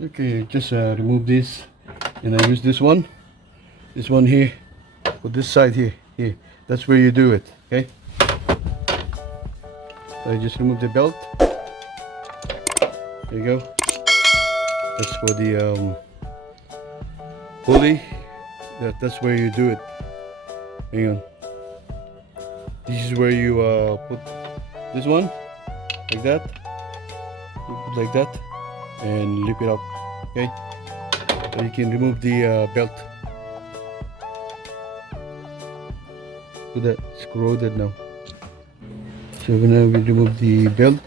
Okay, just remove this, and I use this one here, for this side here. That's where you do it. Okay. So I just remove the belt. There you go. That's for the pulley. That's where you do it. Hang on. This is where you put this one, like that. You put like that, and lift it up. Okay. So you can remove the belt. Look at that, it's corroded now. So now we remove the belt.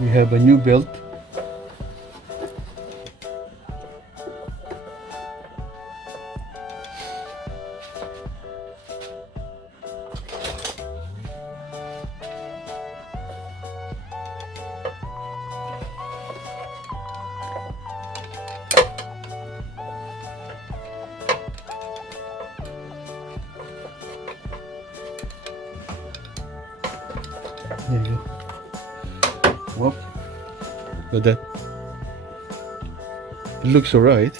We have a new belt. There you go. Well, look at that. It looks alright.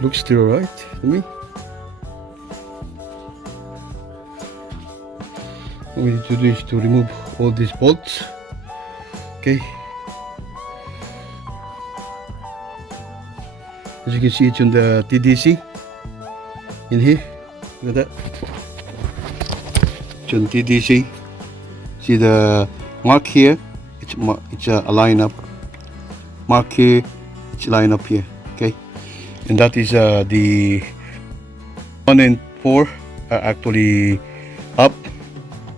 Looks still alright to me. What we need to do is to remove all these bolts. Okay. As you can see, it's on the TDC in here. Look at that. It's on TDC. See the mark here? It's a line up. Mark here. It's line up here. Okay. And that is the 1 and 4 are actually up.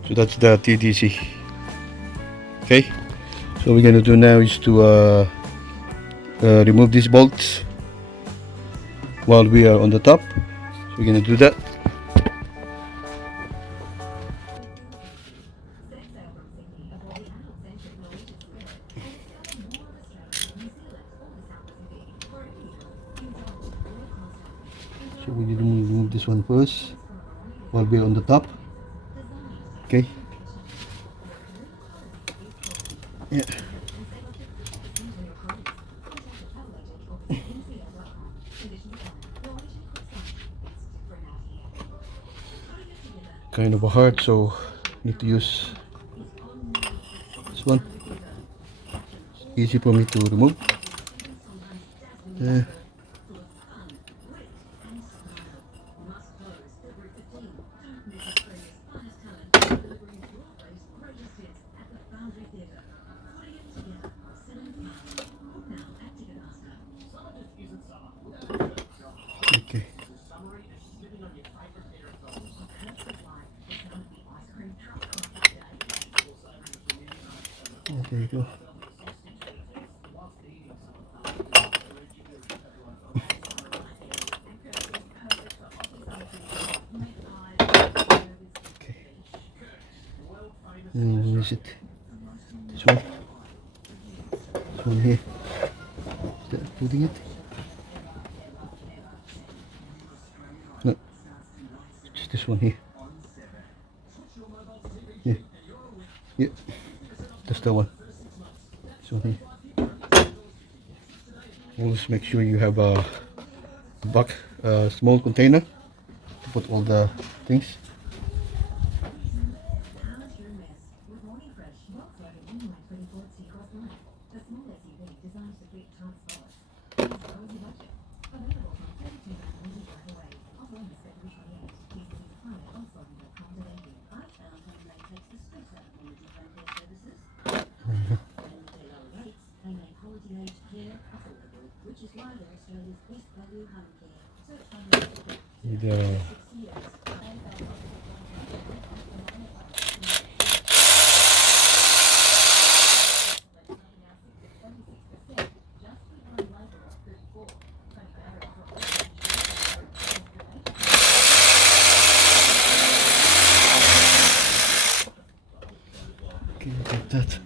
So that's the TDC. Okay. So what we're gonna do now is to remove these bolts while we are on the top. So we're gonna do that. So we need to remove this one first while we're on the top. Okay. Yeah. Kind of hard, so need to use this one. It's easy for me to remove. Okay. There you go. Okay. And where is it? This one. This one here. Is that putting it? No. Just this one here. Yeah. Yeah. That's the one. This one here. Always make sure you have a small container to put all the things. Need okay, like that.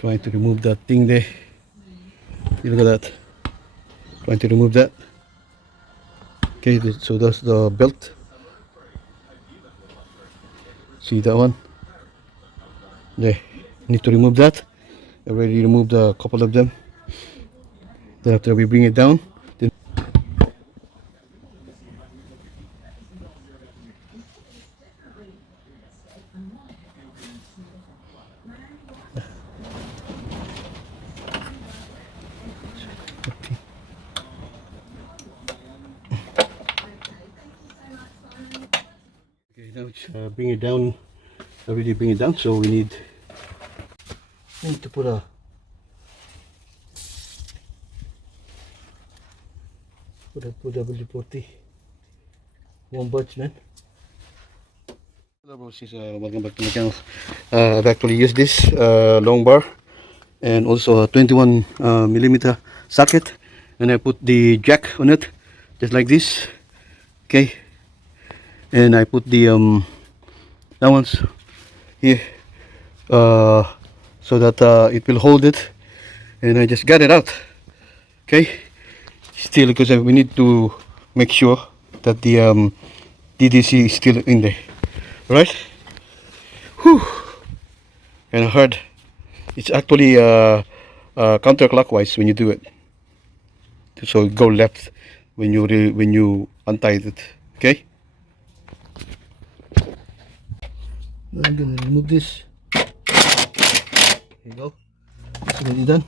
Trying to remove that thing there. You look at that. Trying to remove that. Okay, so that's the belt. See that one? There. Need to remove that. I already removed a couple of them. Then after we bring it down, then okay, now it's bring it down. Already bring it down, so we need to put a WD-40 one budge, man. Hello, welcome back to my channel. I've actually used this long bar and also a 21 millimeter socket, and I put the jack on it just like this. Okay, and I put the that ones here so that it will hold it, and I just got it out. Okay, still because we need to make sure that the DDC is still in there. Right? Whew. Kind of hard. It's actually counterclockwise when you do it. So go left when you untie it. Okay? I'm gonna remove this. There you go. It's already done.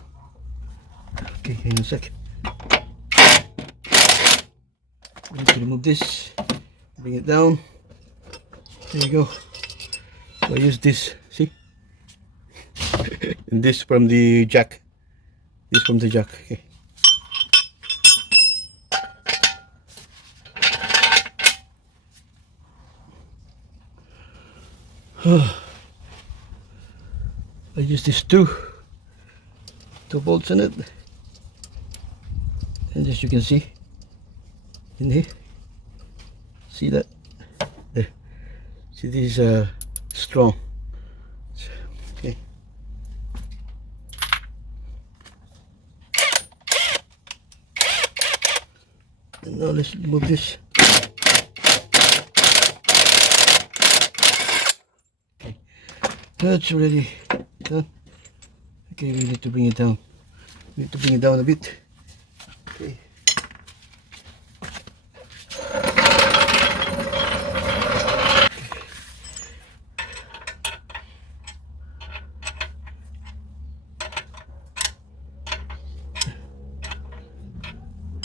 Okay, hang on a sec. I need to remove this. Bring it down. There you go. So I use this. See? And this from the jack. This from the jack. Okay. I use these two bolts in it, and as you can see in here, see that there, see these strong. Okay, and now let's remove this. Okay, that's already done. Okay, we need to bring it down. We need to bring it down a bit. Okay.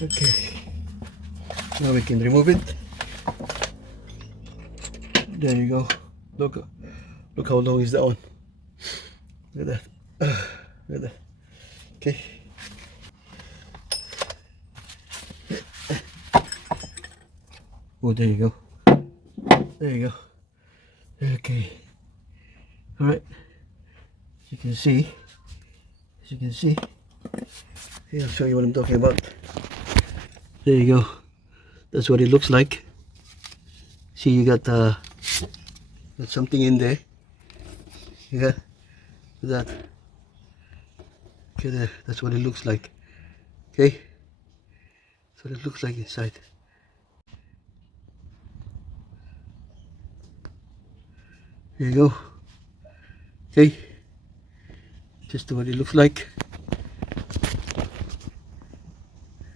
Okay. Now we can remove it. There you go. Look how long is that one. Look at that. Look at that. Okay. Oh, there you go. There you go. Okay. All right. As you can see. Okay, I'll show you what I'm talking about. There you go. That's what it looks like. See, you got something in there. You got that. Okay, there. That's what it looks like. Okay. That's what it looks like inside. There you go. Okay. Just what it looks like.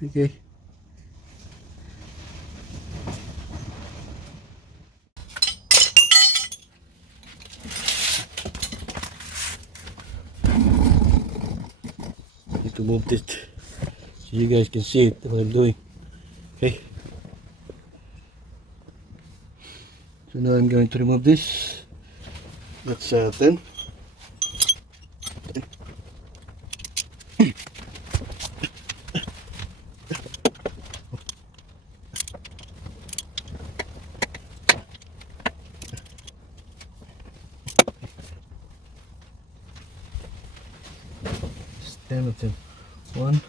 Okay. Need to move it so you guys can see it what I'm doing. Okay. So now I'm going to remove this. That's 10. It's 10 of them. 1,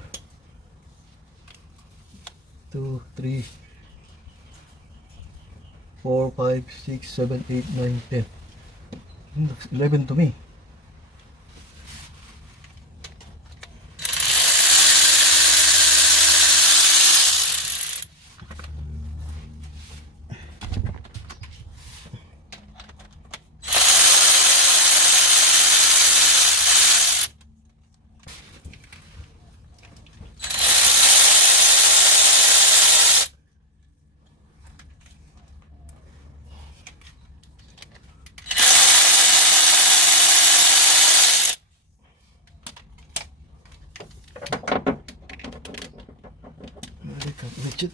2, 3, 4, 5, 6, 7, 8, 9, 10. Looks 11 to me. Legit.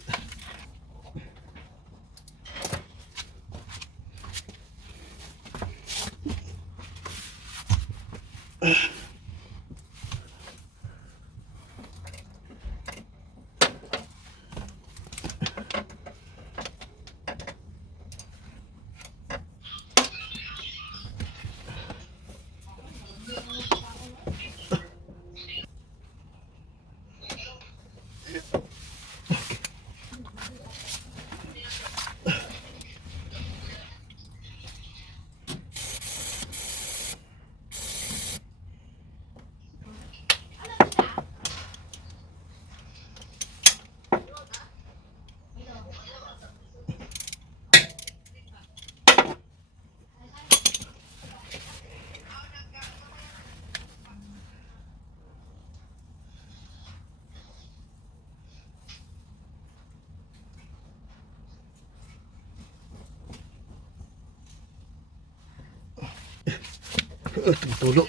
Tumutulo.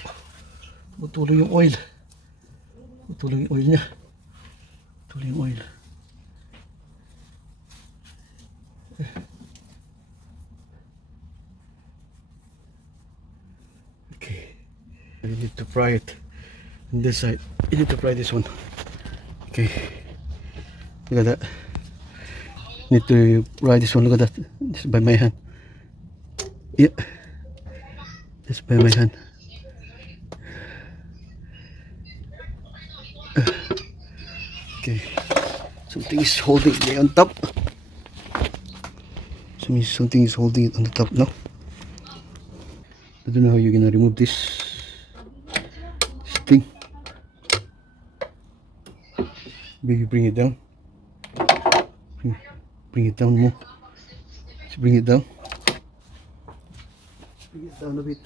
Tumutulo yung oil. Tumutulo yung oil niya. Tumutulo yung oil. Okay. You need to pry it on this side. You need to pry this one. Okay. Look at that. Need to pry this one. Look at that. This is by my hand. Yeah. This is by my hand. Okay. Something is holding it on top. Something is holding it on the top now. I don't know how you're gonna remove this thing. Maybe bring it down. Bring it down more. Let's bring it down. Bring it down a bit.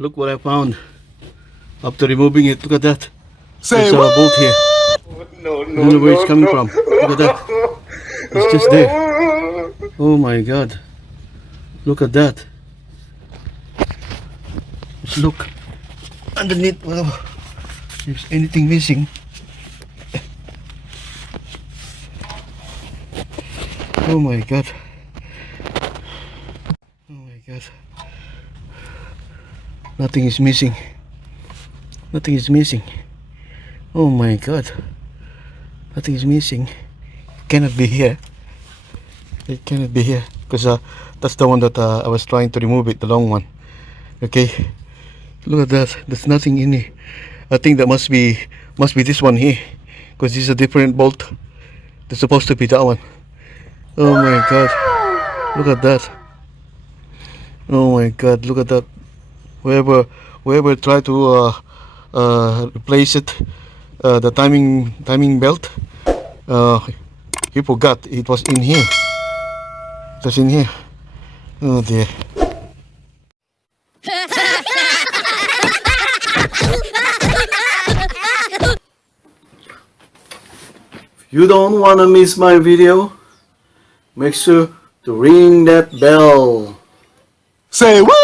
Look what I found. After removing it, look at that. There's a bolt here. No, I don't know where it's coming from. Look at that. It's just there. Oh my god. Look at that. Let's look underneath. Well, if there's anything missing. Oh my god. Oh my god. Nothing is missing. Nothing is missing. Oh my god. Nothing is missing. It cannot be here. It cannot be here. Because that's the one that I was trying to remove it, the long one. Okay. Look at that. There's nothing in here. I think that must be this one here. Because this is a different bolt. There's supposed to be that one. Oh my god. Look at that. Oh my god. Look at that. Whoever tried to replace it, the timing belt, he forgot it was in here. It was in here. Oh dear. If you don't wanna miss my video, make sure to ring that bell. Say what?